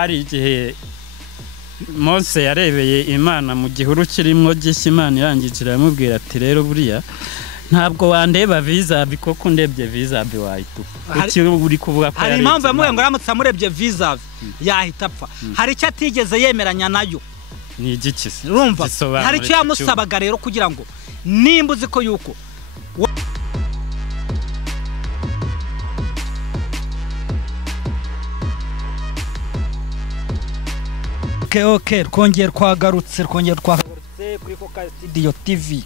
Hari igihe Mose yarebeye Imana mu gihuru kirimo gishya Imana irangikira yamubwira ati rero buriya ntabwo wandeba vizavi koko ndebye vizavi wahituka ukiri uri kuvuga ko hari impamvu yamuye ngo ramutse amurebye vizavi yahita apfa hari icyo atigeze yemeranya nayo ni igiki se urumva hari icyo yamusabaga rero kugira ngo nimba uzi ko yuko Okay, twongeye twagarutse kuri Focus Studio TV.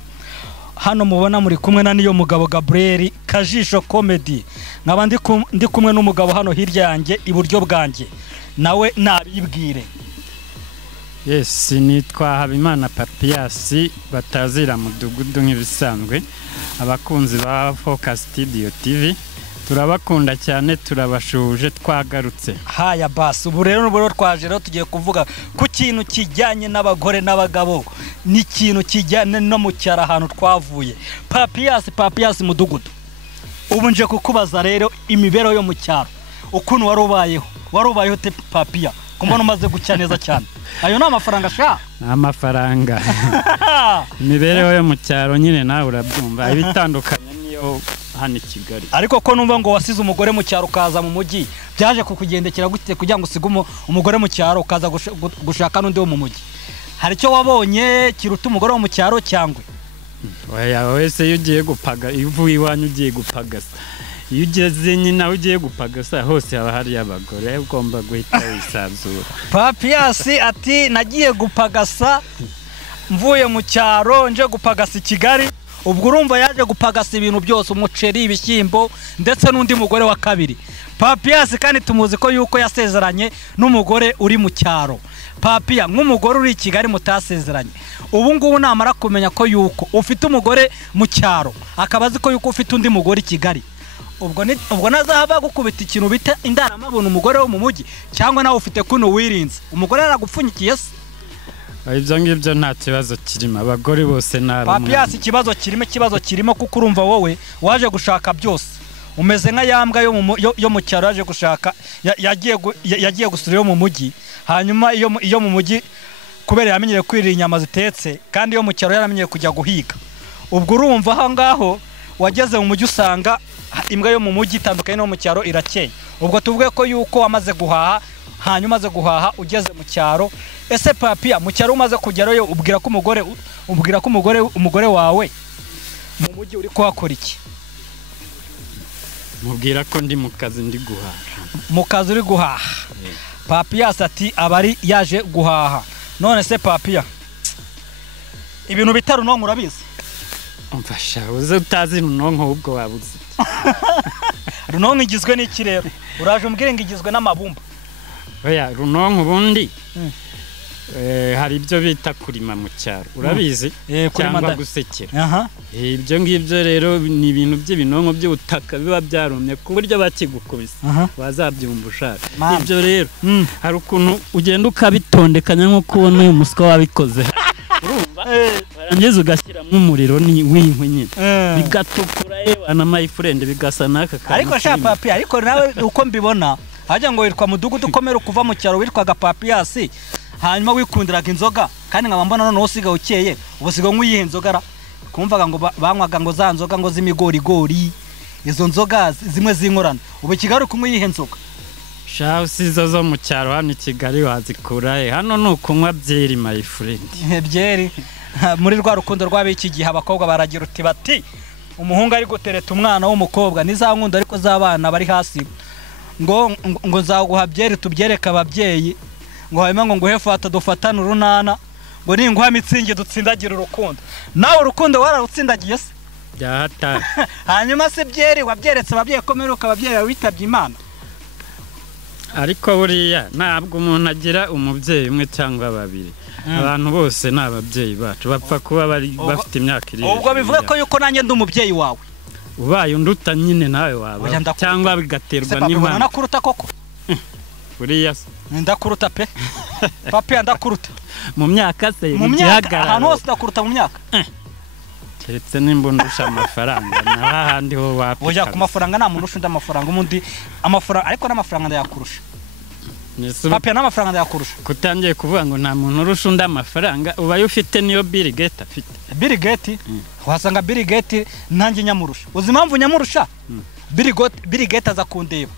Hano mubona muri kumwe na niyo mugabo Gabriel Kajisho Comedy. Nkaba ndi kumwe n'umugabo hano hirya yanjye iburyo bwanjye. Nawe nabibwire. Yes, nitwa Habimana Papias batazira mudugudu nk'ibisanzwe. Abakunzi ba Focus Studio TV. Turabakunda cyane turabashuje twagarutse. Haya basi ubu rero n'uburo twaje rero tugiye kuvuga ku kintu kijyanye n'abagore n'abagabo ni kintu kijyane no mu cyara ahantu twavuye. Papias mudugudu. Ubu nje kukubaza rero imibero yo mu cyaro. Ukuntu warubayeho te Papia. Kumbona umaze gucya neza cyane. Ayo na amafaranga sha? Amafaranga. Imibereho yo mu cyaro nyine nawe urabyumva ibitandukanye niyo hano Kigali. Ariko ko numva ngo wasize umugore mu cyaro kaza mu mujyi byaje kukugendekera gute kugira ngo usige umugore mu cyaro kaza gushaka n'undi wo mu mujyi. Hari cyo wabonye kiruta umugore wo mu cyaro cyangwe? Oya wese yugiye gupaga ivuye iwanyu ugiye gupagasa. Iyo ugeze nyina ugiye gupagasa hose haba hari abagore ugomba guhita wisazura. Papias ati nagiye gupagasa mvuye mu cyaro nje gupagasa i Kigali. Ubwo urumva yaje gupagasa ibintu byose umuceri ibishyimbo ndetse n'undi mugore wa kabiri. Papias kandi tumuzi ko yuko yasezeranye n'umugore uri mu cyaro. Papia nk'umugore uri i Kigali mutasezeranye. Ubu ngubu namara kumenya ko yuko ufite umugore mu cyaro akabazi ko yuko ufite undi mugore i Kigali. Ubwo nazahava gukubita ikintu bita indaramabona umugore wo mu mujyi cyangwa nawe ufite kuno wirinze. Umugore aragupfunyikiye se? Ibyo ngibyo nta kibazo kirimo abagore bose nabo. Papias ikibazo kirimo kuko urumva wowe waje gushaka byose. Umeze nka yambwa yo mu cyaro yaje gushaka yagiye gusura yo mu mujyi. Hanyuma iyo mu mujyi kubera yamenyere kwirira inyama zitetse kandi yo mu cyaro yaramenyere kujya guhiga. Ubwo urumva aho ngaho wageze mu mujyi usanga imbwa yo mu mujyi itandukanye no mu cyaro irakeye. Ubwo tuvuge ko yuko wamaze guhaha hanyuma umaze guhaha ugeze mu cyaro. Ese Papia mu cyaro umaze kugerayo ubwira ko umugore wawe mu mujyi uri kuhakora iki? Mubwira ko ndi mu kazi ndi guhaha. Mu kazi uri guhaha. Papias ati abari yaje guhaha. None se Papia ibintu bitaro no murabizi? Umfasha uze utazi runonko ubwo wabuze. Runonko igizwe n'iki rero? Uraje umbwire ngo igizwe n'amabumba. Oya runonko bundi hari ibyo bita kurima mu cyaro urabizi cyangwa gusekera. Ibyo ngibyo rero ni ibintu by'ibinonko by'ubutaka biba byarumye ku buryo bakigukubise wazabyumva ushaka. Ibyo rero hari ukuntu ugenda ukabitondekanya nko kubona uyu muswa wabikoze urumva barangeze ugashyiramo umuriro ni w'inkwi nyine bigatukura na my friend bigasa naka kandi. Ariko sha Papia ariko nawe uko mbibona hajya ngo witwa mudugudu ukomera kuva mu cyaro witwaga Papias hanyuma wikundiraga inzoga kandi nkaba mbona none usiga ukeye ubusigo nk'uyihe nzogara kumvaga ngo banywaga ngo za nzoga ngo z'imigorigori izo nzoga zimwe zinkorana ubu Kigali kumwiyihe nzoga sha usizo zo mu cyaro hano Kigali wazikura hano nukunywa byeri my friend. Byeri muri rwa rukundo rw'abiki gihe abakobwa baragira uti bati umuhungu ari gutereta umwana w'umukobwa nizankunda ariko zabana bari hasi ngo nzaguha byeri tubyereka ababyeyi ngo hanyuma ngo nguhe fata dufatana urunana ngo ninguha mitsingi dutsindagira urukundo nawe urukundo wararutsindagiye se byahata. Hanyuma se byeri wabyeretse ababyeyi ko meruka ababyeyi witabye Imana. Ariko buriya ntabwo umuntu agira umubyeyi umwe cyangwa babiri. Abantu bose ni ababyeyi bacu bapfa kuba bafite imyaka iri. Ubwo bivuga ko yuko nanjye ndi umubyeyi wawe. Ubaye unduta nyine nawe waba cyangwa bigaterwa n'Imana. Nakuruta koko. Buriya ndakuruta pe. Papia ndakuruta. Mu myaka se igihagararo. Ahantu hose ndakuruta mu myaka. Keretse nimbundusha amafaranga n'ahandi ho wapika. Oya ku mafaranga nta muntu ushunda amafaranga umundi amafaranga ariko n'amafaranga ndayakurusha. Papiya n'amafaranga ndayakurusha. Kutangiye kuvuga ngo nta muntu urusha undi amafaranga ubaye ufite niyo Bill Gates afite. Bill Gates wasanga Bill Gates nanjye nyamurusha. Uzi impamvu nyamurusha? Bill Gates aza kundeba.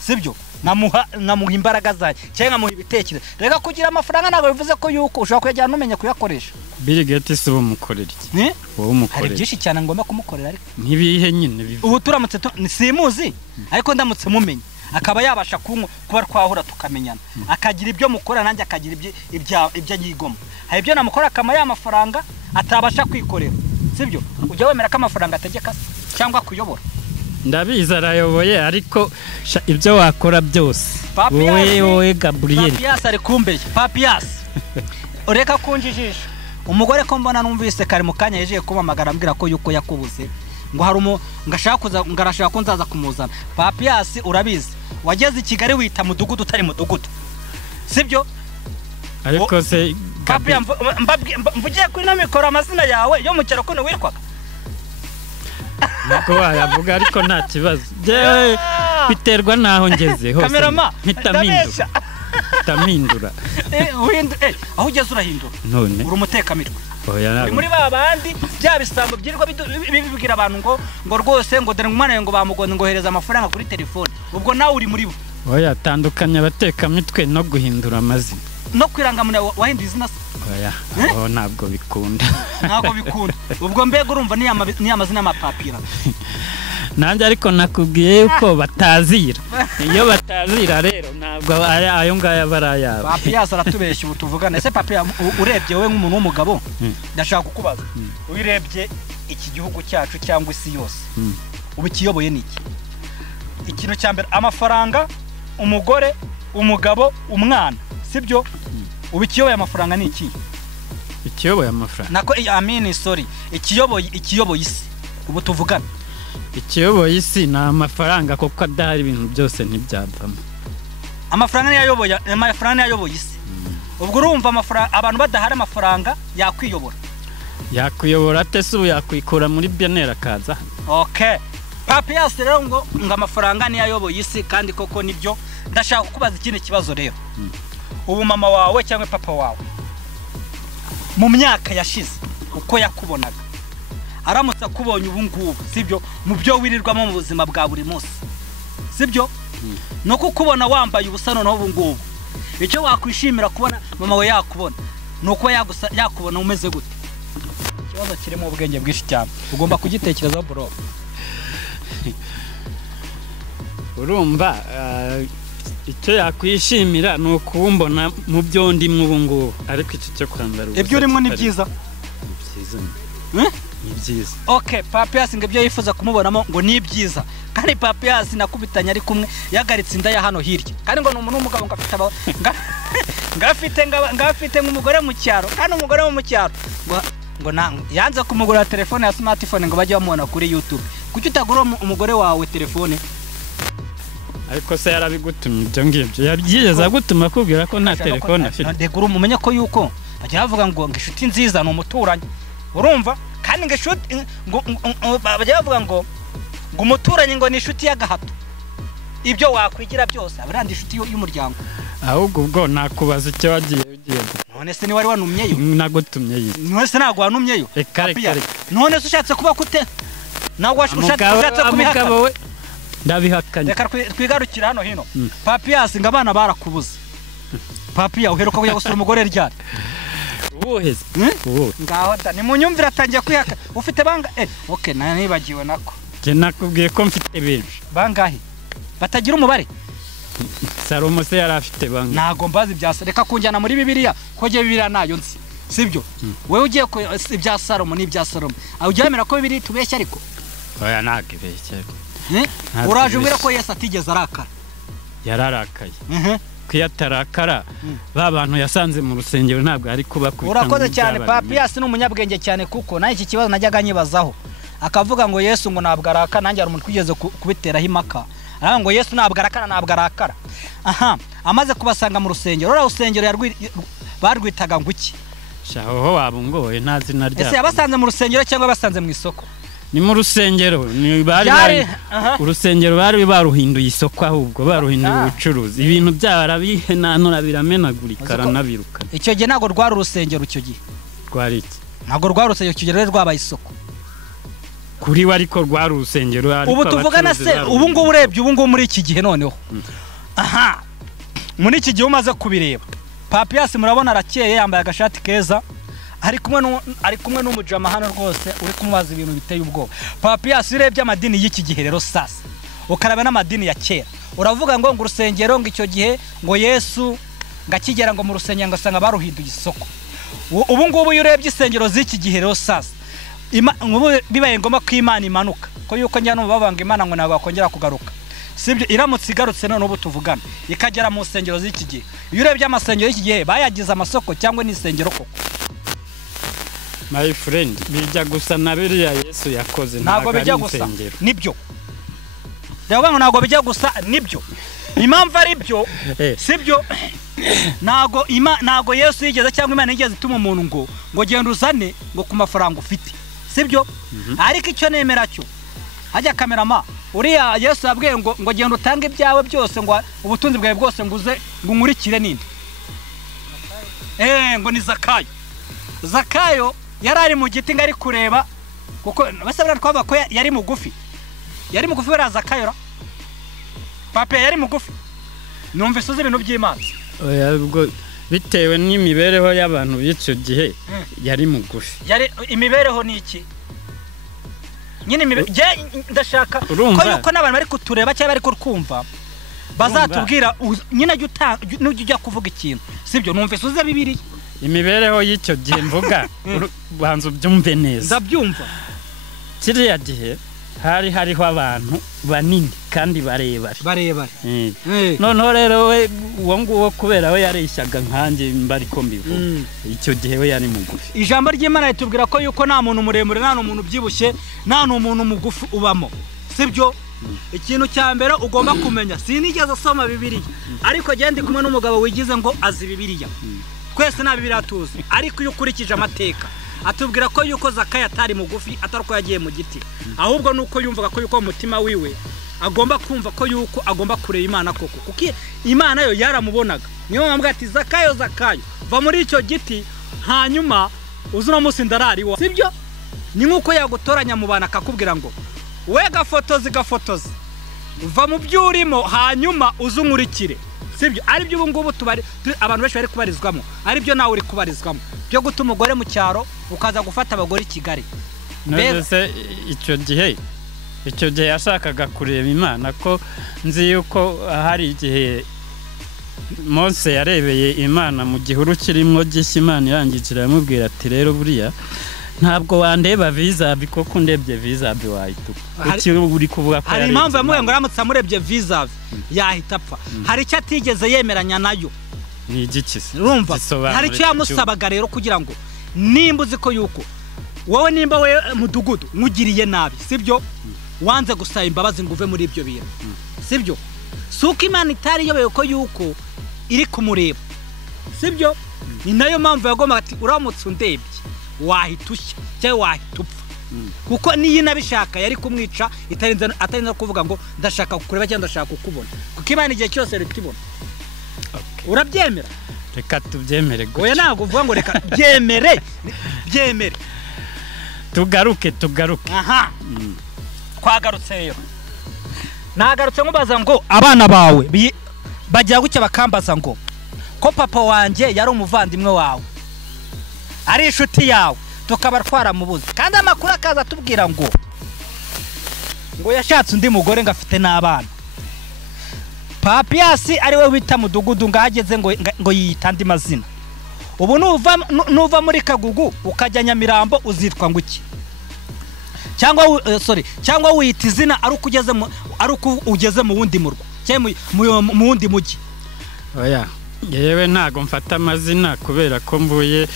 Sibyo? Nkamuha imbaraga zaje cyangwa nkamuha ibitekerezo. Reka kugira amafaranga ntabwo bivuze ko yuko ushobora kuyajyana umenya kuyakoresha. Bill Gates si umukorera iki? Wowe umukorera. Hari byinshi cyane ngomba kumukorera ariko. Ntibihe nyine bivuze. Ubu turamutse simuzi ariko ndamutse mumenye. Akaba yabasha kuba twahura tukamenyana. Akagira ibyo mukora nanjye akagira ibyo nyigoma. Hari ibyo namukora akama y'amafaranga atabasha kwikorera. Sibyo? Ujya wemera ko amafaranga ategeka cyangwa kuyobora. Ndabizi arayoboye ariko ibyo wakora byose. Wowe Gabriel. Papias ari kumbeye. Papias. Ureka kunjijisha. Umugore ko mbona numvise kare mu kanya yeje kumamagara ambwira ko yuko yakubuze. Ngo hari ngarashaka ko nzaza kumuzana. Papias urabizi. Wageze i Kigali wita mudugudu utari mudugudu. Sibyo? Ariko se Papias mvugiye kuri namikora amazina yawe yo mu cyaro ko wirwaga. Nako yavuga ariko nta kibazo. Je biterwa naho ngeze hose. Kamerama Tamindura. Aho ugeze urahindura. None. Uri umutekamiro. Oya muri babandi bya bisambo byirwa bibibwira abantu ngo rwose ngo dore umwana ngo bamugonze ngo hereza amafaranga kuri telefone. Ubwo nawe uri muri bo. Oya tandukanya abatekamitwe no guhindura amazina. No kwirangamuna wahinduye izina se. Oya ntabwo bikunda. Ntabwo bikunda. Ubwo mbega urumva ni amazina y'amapapira. Nanjye ariko nakubwiye yuko batazira. Iyo batazira rero ntabwo ayo ngaya barayaba. Papias aratubeshya ubu tuvugana. Ese Papiya urebye we nk'umuntu w'umugabo ndashaka kukubaza. Uyirebye iki gihugu cyacu cyangwa isi yose. Ubu kiyoboye niki? Ikintu cya mbere amafaranga, umugore, umugabo, umwana. Sibyo? Ubu kiyoboye amafaranga ni iki? Ikiyoboye amafaranga. Nako sorry. Ikiyoboye isi. Ubu tuvugana. Ikiyoboye isi na amafaranga kuko adahari ibintu byose ntibyavamo. Amafaranga ni yayoboye isi. Ubwo urumva amafaranga abantu badahari amafaranga yakwiyobora. Yakwiyobora ate ubu yakwikura muri byanera kaza. Okay. Papias rero ngo amafaranga ni yayoboye isi kandi koko nibyo. Ndashaka kukubaza ikindi kibazo rero. Ubu mama wawe cyangwa papa wawe mu myaka yashize uko yakubonaga aramutse akubonye ubu ngubu sibyo mu byo wirirwamo mu buzima bwa buri munsi sibyo no kukubona wambaye ubusano no ubu ngubu icyo wakwishimira kubona mama we yakubona nuko yakubona umeze gute? Ikibazo kirimo ubwenge bwinshi cyane ugomba kugitekerezaho bro. Urumva icyo yakwishimira ni ukumbona mu byo ndimo ubu ngubu ariko icyo cyo kwambara ibyo urimo ni byiza. Ni byiza. Okay, Papias ngo ibyo yifuza kumubonamo ngo ni byiza. Kandi Papias nakubitanya ari kumwe yagaritse inda ya hano hirya. Kandi ngo n'umuntu w'umugabo ngafite nk'umugore mu cyaro. Kandi umugore wo mu cyaro ngo yanze kumugura telefone ya smartphone ngo bajye bamubona kuri YouTube. Kuki utagura umugore wawe telefone? Ariko se yarabigutumye ibyo ngibyo yabyigeza gutuma kubwira ko nta telefone afite. Ndegura umenye ko yuko bajya bavuga ngo inshuti nziza ni umuturanyi. Urumva? Kandi ngeshuti bajya bavuga ngo umuturanyi ngo ni inshuti y'agahato. Ibyo wakwigira byose abarandi inshuti y'umuryango. Ahubwo ubwo nakubaza icyo wagiye ugiye. None se ni wari wanumyeyo? Nagutumyeyo. None se nagwa wanumyeyo? Reka. None se ushatse kuba kute? Nawe ushatse kumihaka. Ndabihakanye. Reka twigarukira hano hino. Papias ngo abana barakubuze. Papiya uheruka kujya gusura umugore ryari? Ubuheze. Ngaho da ni munyumvira atangiye kwihaka. Ufite banga okay nibagiwe nako. Je nakubwiye ko mfite benshi. Bangahe? Batagira umubare. Salomo se yarafite banga. Nago mbazi byasa reka kunjyana muri Bibiliya ko je Bibiliya nayo nzi. Sibyo? Wewe ugiye ko ibya Salomo ni ibya Salomo. Aujyamira ko Bibiliya tubeshya ariko. Oya nakibeshya. Uraje umbira ko Yesu atigeze arakara. Yararakaye. Kwiyatarakara babantu yasanze mu rusengero ntabwo ari kuba kwita. Urakoze cyane Papias n'umunyabwenge cyane kuko nayo iki kibazo najyaga nyibazaho. Akavuga ngo Yesu ngo ntabwo araka nanjye ari umuntu twigeze kubiteraho impaka. Aravuga ngo Yesu ntabwo arakara. Aha, amaze kubasanga mu rusengero. Ora rusengero barwitaga ngo iki? Shaho wabungoye ntazi narya. Ese yabasanze mu rusengero cyangwa basanze mu isoko? ni mu rusengero urusengero bari baruhinduye isoko ahubwo baruhinduye ubucuruzi ibintu byarabihenanura biramenagurika aranabiruka icyo gihe ntago rwari urusengero icyo gihe rwari iki ntago rwari urusengero icyo gihe rwabaye isoko kuri we ariko rwari urusengero ubu tuvugana se ubu ngubu urebye ubu ngubu muri iki gihe noneho aha muri iki gihe umaze kubireba Papias murabona arakeye yambaye agashati keza ari kumwe n'umujama hano rwose uri kumubaza ibintu biteye ubwoba Papias urebye amadini y'iki gihe rero sasa ukaraba n'amadini ya kera uravuga ngo urusengero ngo icyo gihe ngo Yesu ngakigera ngo mu rusengero ngasanga baruhinduye isoko ubu ngubu urebye isengero z'iki gihe rero sasa bibaye ngoma ko Imana imanuka ko yuko njyana bavanga Imana ngo ntabwo akongera kugaruka sibyo iramutse igarutse none ubu tuvugana ikagera mu nsengero z'iki gihe iyo urebye amasengero y'iki gihe bayagize amasoko cyangwa n'isengero koko my friend bijya gusa na biriya Yesu yakoze ntabwo bijya gusa nibyo ndavuga ngo ntabwo bijya gusa nibyo impamvu ari byo sibyo ntabwo Yesu yigeze cyangwa Imana yigeze ituma umuntu ngo genda uzane ngo ku mafaranga ufite sibyo ariko icyo nemera cyo hajya kamerama uriya Yesu yabwiye ngo genda utange ibyawe byose ngo ubutunzi bwawe bwose nguze ngo nkurikire ninde ngo ni Zakayo yarari mu giti ngari kureba kuko basabira twaba ko yari mugufi bera Zakayo Papa yari mugufi numva isoze ibintu by'Imana ubwo bitewe n'imibereho y'abantu y'icyo gihe yari mugufi yari imibereho ni iki nyine ndashaka ko yuko n'abantu bari kutureba cyangwa bari kurkumva bazatubwira nyine ujya kuvuga ikintu sibyo numva isoze Bibiliya imibereho y'icyo gihe mvuga banza ubyumve neza ndabyumva kiriya gihe hariho abantu banini kandi barebare noneho rero we uwo nguwo kubera we yareshyaga nkanjye mbariko mbivuga icyo gihe we yari mugufi ijambo ry'Imana ritubwira ko yuko nta muntu muremure nta n'umuntu ubyibushye nta n'umuntu mugufi ubamo sibyo ikintu cya mbere ugomba kumenya sinigeze asoma Bibiliya ariko gende kumwe n'umugabo wigize ngo azi Bibiliya twese na Bibiliya tuzi ariko iyo ukurikije amateka atubwira ko yuko Zakayo atari mugufi ataruko yagiye mu giti ahubwo nuko yumvaga ko yuko umutima wiwe agomba kumva ko yuko agomba kureba Imana koko kuko Imana yo yaramubonaga niyo mpamvu ati Zakayo va muri icyo giti hanyuma uzuna munsi ndarari wa sibyo ni nkuko yagutoranya mu bana akakubwira ngo we gafotozi va mu byurimo hanyuma uzumurikire sibyo ari byo ubu ngubu abantu benshi bari kubarizwamo ari byo nawe uri kubarizwamo byo guta umugore mu cyaro ukaza gufata abagore i Kigali mbese icyo gihe yashakaga kureba Imana ko nzi yuko hari igihe Mose yarebeye Imana mu gihuru kirimo gishya Imana irangikira yamubwira ati rero buriya ntabwo wandeba vizavi koko ndebye vizavi wahituka uri kuvuga ko hari impamvu yamuye ngo ramutse amurebye vizavi yahita apfa hari icyo atigeze yemeranya nayo ni igikisi urumva hari icyo yamusabaga rero kugira ngo nimba uzi ko yuko wowe nimba we mudugudu nkugiriye nabi sibyo wanze gusaba imbabazi ngo uve muri ibyo bintu sibyo suko Imana itari yobewe ko yuko iri kumureba sibyo ni nayo mpamvu yagomba ati uramutse undebye wahitushya cyangwa wahitupfa kuko niyo nabishaka yari kumwica atarinze kuvuga ngo ndashaka kukureba cyangwa ndashaka kukubona kuko Imana igihe cyose ritibona urabyemera reka tubyemere oya ntabwo uvuga ngo reka byemere tugaruke aha twagarutse rero nagarutse nkubaza ngo abana bawe bajya gucya bakambaza ngo ko papa wanjye yari umuvandimwe wawe ari inshuti yawe tukaba twaramubuze kandi amakuru akaza atubwira ngo yashatse undi mugore ngo afite n'abana Papias ari we wita mudugudu ngahageze ngo yiyita andi mazina ubu nuva muri Kagugu ukajya Nyamirambo uzitwa ngo iki cyangwa wiyita izina ari uko ugeze mu wundi murwa cyangwa mu wundi mujyi oya yewe ntago mfata amazina kubera ko mvuye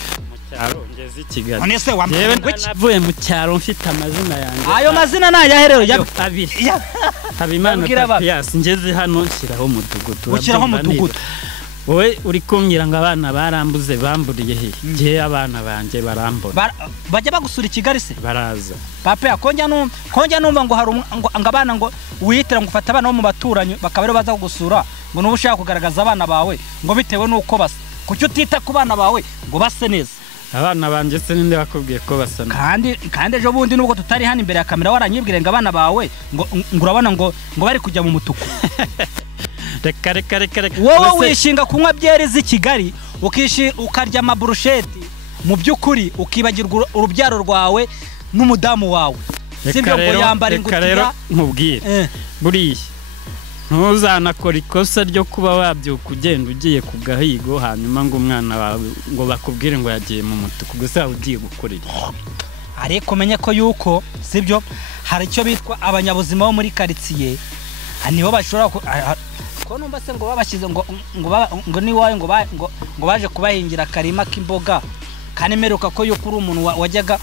cyaro ngeze i Kigali none se wambaye navuye mu cyaro mfite amazina yanjye ayo mazina nayaherero Habimana Papias ngeze hano nshyiraho mudugudu ukiraho mudugudu wowe uri kumbwira ngo abana barambuze bamburiye he gihe abana banje barambona bajya bagusura i Kigali se baraza papa konjya numva ngo hari ngo abana ngo wihitira ngo ufata abana bo mu baturanyi bakaba rero baza kugusura ngo nubu ushaka kugaragaza abana bawe ngo bitewe nuko basa kuki utita ku bana bawe ngo base neza abana banje se ninde bakubwiye ko basa kandi ejo bundi nubwo tutari hano imbere ya kamera waranyibwire ngo abana bawe ngo urabona ngo bari kujya mu mutuku reka wowe wishinga kunywa byeri z'i Kigali ukarya amaburusheti mu by'ukuri ukibagirwa urubyaro rwawe n'umudamu wawe sibyo ngo yambara ingutiya rero nkubwire buriya ntuzanakora ikosa ryo kuba wabyuka ugenda ugiye ku gahigo hanyuma ngo umwana wawe ngo bakubwire ngo yagiye mu mutuku gusa ugiye gukorera ariko umenye ko yuko sibyo hari icyo bitwa abanyabuzima bo muri quartier nibo bashobora ko numva se ngo babashyize ngo ni wawe ngo baje kubahingira karima k'imboga kandi meruka ko yuko uri umuntu wajyaga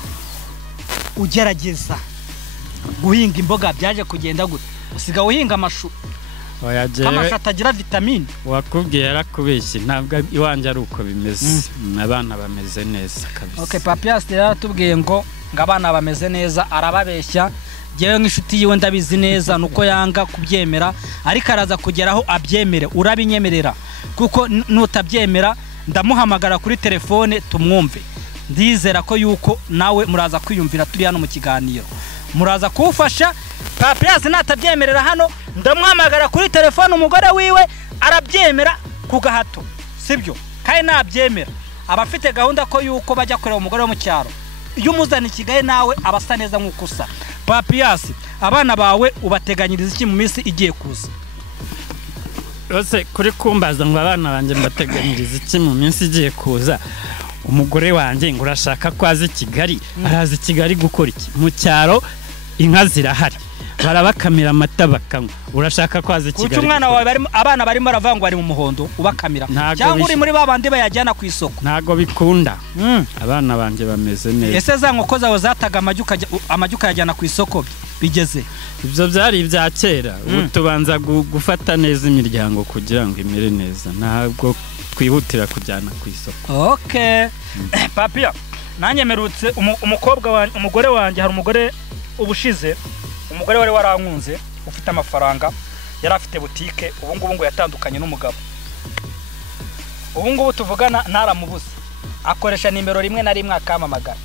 ugerageza guhinga imboga byaje kugenda gute usiga uhinga amashu amashu atagira vitamine wakubwiye yarakubeshye ntabwo iwanje ari uko bimeze abana bameze neza kabisa okay Papias yaratubwiye ngo abana bameze neza arababeshya jewe nk'inshuti yiwe ndabizi neza nuko yanga kubyemera ariko araza kugeraho abyemere urabinyemerera kuko nutabyemera ndamuhamagara kuri telefone tumwumve ndizera ko yuko nawe muraza kwiyumvira turi hano mu kiganiro muraza kuwufasha Papias natabyemerera hano ndamuhamagara kuri telefone umugore wiwe arabyemera ku gahato sibyo kandi nabyemera abafite gahunda ko yuko bajya kureba umugore wo mu cyaro iyo umuzana i Kigali nawe abasa neza nk'uko usa Papias abana bawe ubateganyiriza iki mu minsi igiye kuza rose kuri kumbaza ngo abana banje mbateganyiriza iki mu minsi igiye kuza umugore wanjye ngo urashaka ko azi Kigali arazi Kigali gukora iki mu cyaro inka zirahari barabakamira amata bakanywa urashaka ko azi Kigali kuko umwana wawe abana barimo ravangwa ari mu muhondo ubakamira cyangwa uri muri babandi bayajyana ku isoko ntago bikunda abana banje bameze neza ese za nkoko zawe zataga amajyu ukayajyana ku isoko bigeze ibyo byari ibya kera ubu tubanza gufata neza imiryango kugira ngo imere neza ntabwo twihutira kujyana ku isoko okay Papia nanjye merutse umugore wanjye hari umugore ubushize umugore wari warankunze ufite amafaranga yari afite butike ubu ngubu ngo yatandukanye n'umugabo ubu ngubu tuvugana ntaramubuze akoresha nimero rimwe na rimwe akamamagara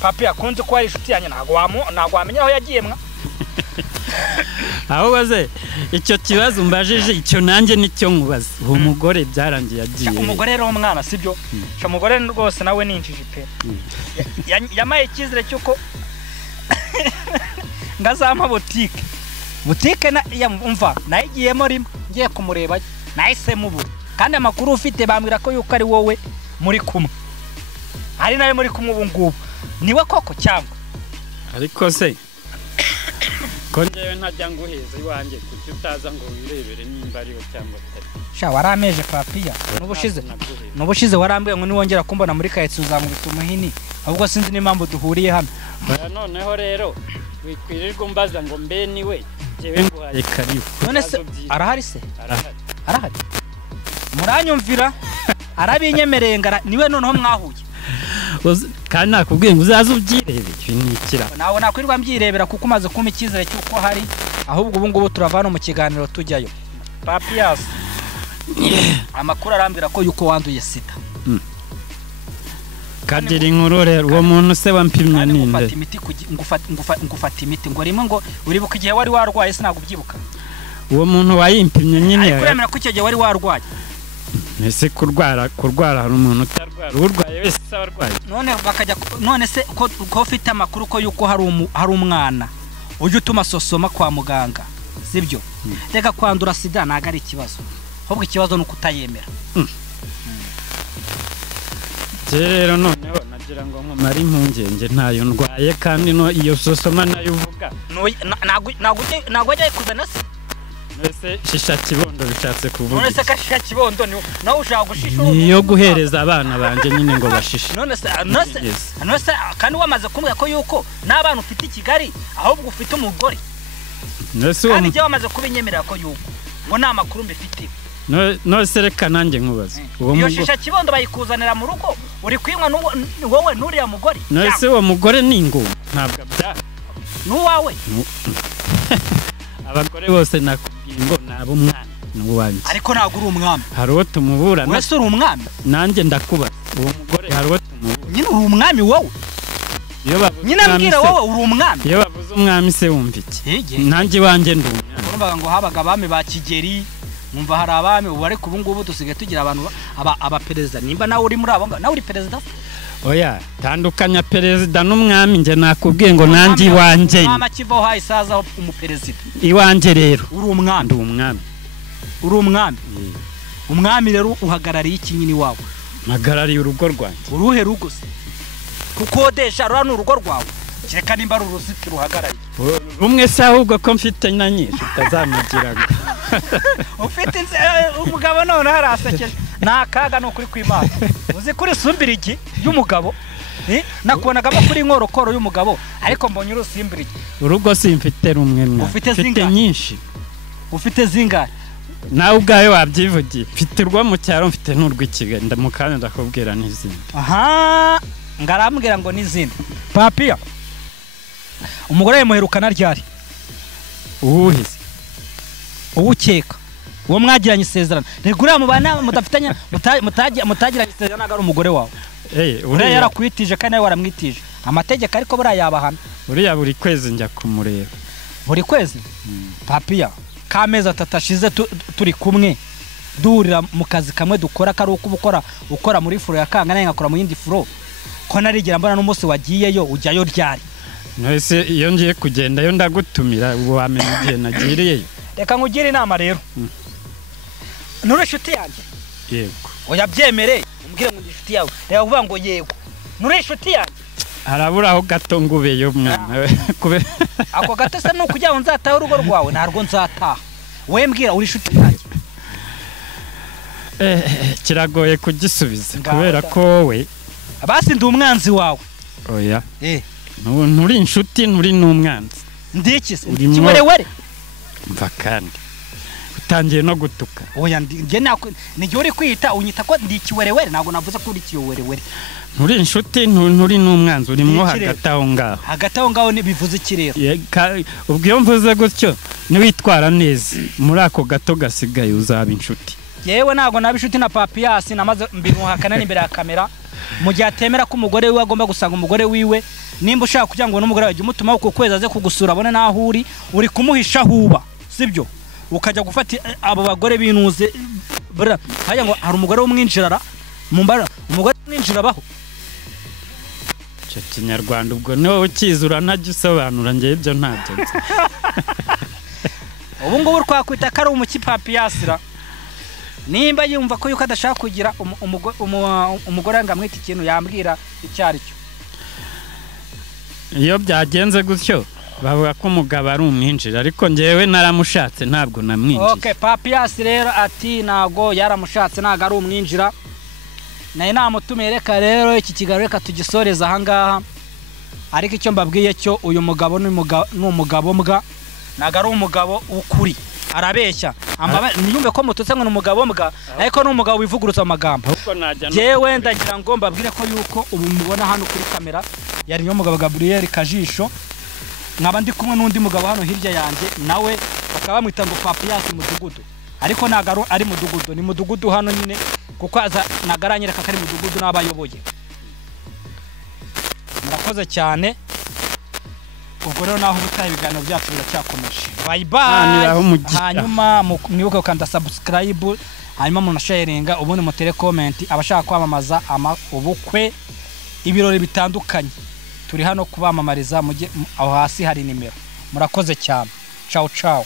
Papia kunze ko ari inshuti yanjye ntago wamenya aho yagiye mwa aho baze icyo kibazo mbajije icyo nanjye nicyo nkubaza uwo mugore byarangiye yagiye umugore rero umwana sibyo cyo umugore rwose nawe ninjije pe yamaye ikizire cyuko ngazama butike na umva nayigiyemo rimwe ngiye kumureba nahise mubura kandi amakuru ufite bambwira ko yuko ari wowe muri kumwe ari nawe muri kumwe ubu ngubu niwe koko cyangwa ariko se ko ngewe ntajya nguheza iwanjye kuki utaza ngo wirebere nimba ariho cyangwa atari sha warameje Papia n'ubushize warambiye ngo niwongera kumbona muri kayitsi uzamubita umuhini ahubwo sinzi n'impamvu duhuriye hano noneho rero wikwirirwa umbaza ngo mbe niwe jewe nguhaye karibu none se arahari se arahari muranyumvira arabinyemereye ngara niwe noneho mwahuye kandi nakubwiye ngo uzaze ubyirebere binikira nawe nakwirirwa mbyirebera kuko umaze kuma ikizere cy'uko hari ahubwo ubu ngubu turavana mu kiganiro tujyayo Papias amakuru arambira ko yuko wanduye sida kagira inkuru rero uwo muntu se wampimya ninde ngufata imiti ngo rimwe ngo uribuka igihe wari warwaye sinagwa ubyibuka uwo muntu wayimpimye nyine ariko yemera ko icyo gihe wari warwaye ese kurwara hari umuntu utarwara urwaye wese abarwaye none se ko ufite amakuru ko yuko hari umwana ujye utuma sosoma kwa muganga sibyo reka kwandura sida ntago ari ikibazo ahubwo ikibazo ni uko utayemera rero noneho nagira ngo nkumare impungenge ntayo ndwaye kandi iyo sosoma nayo uvuga ntabwo wajya kuzana se ese shisha kibondo bishatse kuvuga none se kashisha kibondo nawe ushaka gushisha niyo guhereza abana banje nyine ngo bashishe none se kandi wamaze kumbwira ko yuko n'abana ufite i Kigali ahubwo ufite umugore kandi igihe wamaze kubinyemerera ko yuko ngo nta makuru mbifite no sereka nanjye nkubaza iyo shisha kibondo bayikuzanira mu rugo uri kwinywa wowe nuriya mugore no se uwo mugore ni ingoma ntabwo bya nuwawe abagore bose nakubwiye ngo nabo umwana n'uwanjye ariko ntabwo uri umwami hari uwo tumuburana wese uri umwami nanjye ndakubaza uwo mugore hari uwo tumuburana nyine uri umwami wowe nyine mbwira wowe uri umwami iyo bavuze umwami se wumva iki nanjye iwanjye ndi umwami urumvaga ngo habaga abami ba Kigeri mwumva hari abami ubu ariko ubu ngubu dusigaye tugira abantu abaperezida nimba nawe uri muri abo nawe uri perezida oya tandukanya perezida n'umwami nje nakubwiye ngo nanjye iwanjye mama kivaho hayisaza umuperezida iwanjye rero uri umwami uri umwami umwami rero uhagarariye iki nyine wawe mpagarariye urugo rwanjye uruhe rugo se kukodesha rura n'urugo rwawe kereka nimba ari uruzitiro uhagarariye rumwe se ahubwo ko mfite na nyinshi utazamugiraga ufite umugabo none harasekeje nakaga no kuri kwimana uzi kuri sumbirigi y'umugabo nakubonagamo kuri nkorokoro y'umugabo ariko mbonye urusimbirigi urugo simfite rumwe mwa ufite nyinshi ufite zingahe nawe ubwawe wabyivugiye mfite urwo mu cyaro mfite n'urw'ikigali ndamukanya ndakubwira n'izindi aha ngarambwira ngo n'izindi papiya umugore yamuherukana ryari uwuhize uwukeka uwo mwagiranye isezerano regura mu bana mudafitanya mutagiranye isezerano nagari umugore wawe uriya yarakwitije kandi nawe waramwitije amategeko ariko buriya yabahana uriya buri kwezi njya kumureba buri kwezi papiya kameza tatashize turi kumwe duhurira mu kazi kamwe dukora kari uko ukora muri furo ya kanga naye ngakora mu yindi furo ko narigira mbona n'umunsi wagiyeyo ujyayo ryari nose iyo ngiye kugenda yo ndagutumira ubu wamenye igihe nagiriyeyo reka nkugire inama rero nuri inshuti yanjye yego oya byemere umbwire ngo ndi inshuti yawe reka uvuga ngo yego nuri inshuti yanjye harabura aho gato ngubeyo mwana kube ako gato se nuko ujya nzataha urugo rwawe ntarwo nzataha we mbwira uri inshuti yanjye kiragoye kugisubiza kubera ko wowe basi ndi umwanzi wawe oya nturi inshuti nturi n'umwanzi ndikise kiwerewere mva kandi utangiye no gutuka oya nge nige uri kwita unyita ko ndi kiwerewere ntabwo navuze ko uri kiwerewere nturi inshuti nturi n'umwanzi urimo hagati aho ngaho bivuze iki rero ubwo iyo mvuze gutyo niwitwara neza muri ako gato gasigaye uzaba inshuti yewe ntabwo naba inshuti na papiyasi namaze mbimuhakana n'imbere ya kamera mu gihe atemera ko umugore wiwe agomba gusanga umugore wiwe nimba ushaka kugira ngo n'umugore wajye umutuma uko kwezi aze kugusura abone naho uri kumuhisha huba sibyo ukajya gufata abo bagore binuze haya ngo hari umugore w'umwinjirara umugore w'umwinjira baho cyo kinyarwanda ubwo niwe ukizura ntajya usobanura njye ibyo ntabyo ubu ngubu twakwita ko ari umukipapiyasira nimba yumva ko yuko adashaka kugira umugore ngo amwite ikintu yambwira icyo ari cyo iyo byagenze gutyo bavuga ko umugabo ari umwinjira ariko njyewe naramushatse ntabwo namwinjiye papiyasi rero ati ntabwo yaramushatse ntabwo ari umwinjira nayo namutumiye reka rero iki kiganiro reka tugisoreza ahangaha ariko icyo mbabwiye cyo uyu mugabo ni umugabo mbwa ntabwo ari umugabo w'ukuri arabeshya niyumve ko mututse ngo ni umugabo mbwa ariko ni umugabo wivugurutsa amagambo yewe ndagira ngo mbabwire ko yuko ubu mubona hano kuri kamera yari niyo mugabo Gabriel Kajisho nkaba ndi kumwe n'undi mugabo hano hirya yanjye nawe bakaba bamwita ngo papiyasi mudugudu ariko ntabwo ari mudugudu ni mudugudu hano nyine kuko nagaranyereka ko ari mudugudu n'abayoboye murakoze cyane ubwo rero naho ubutaha ibiganiro byacu biracyakomeje bye bye hanyuma mwibuke gukanda subscribe hanyuma munasharinga ubundi mutere comment abashaka kwamamaza ubukwe ibirori bitandukanye turi hano kubamamariza aho hasi hari nimero murakoze cyane ciao ciao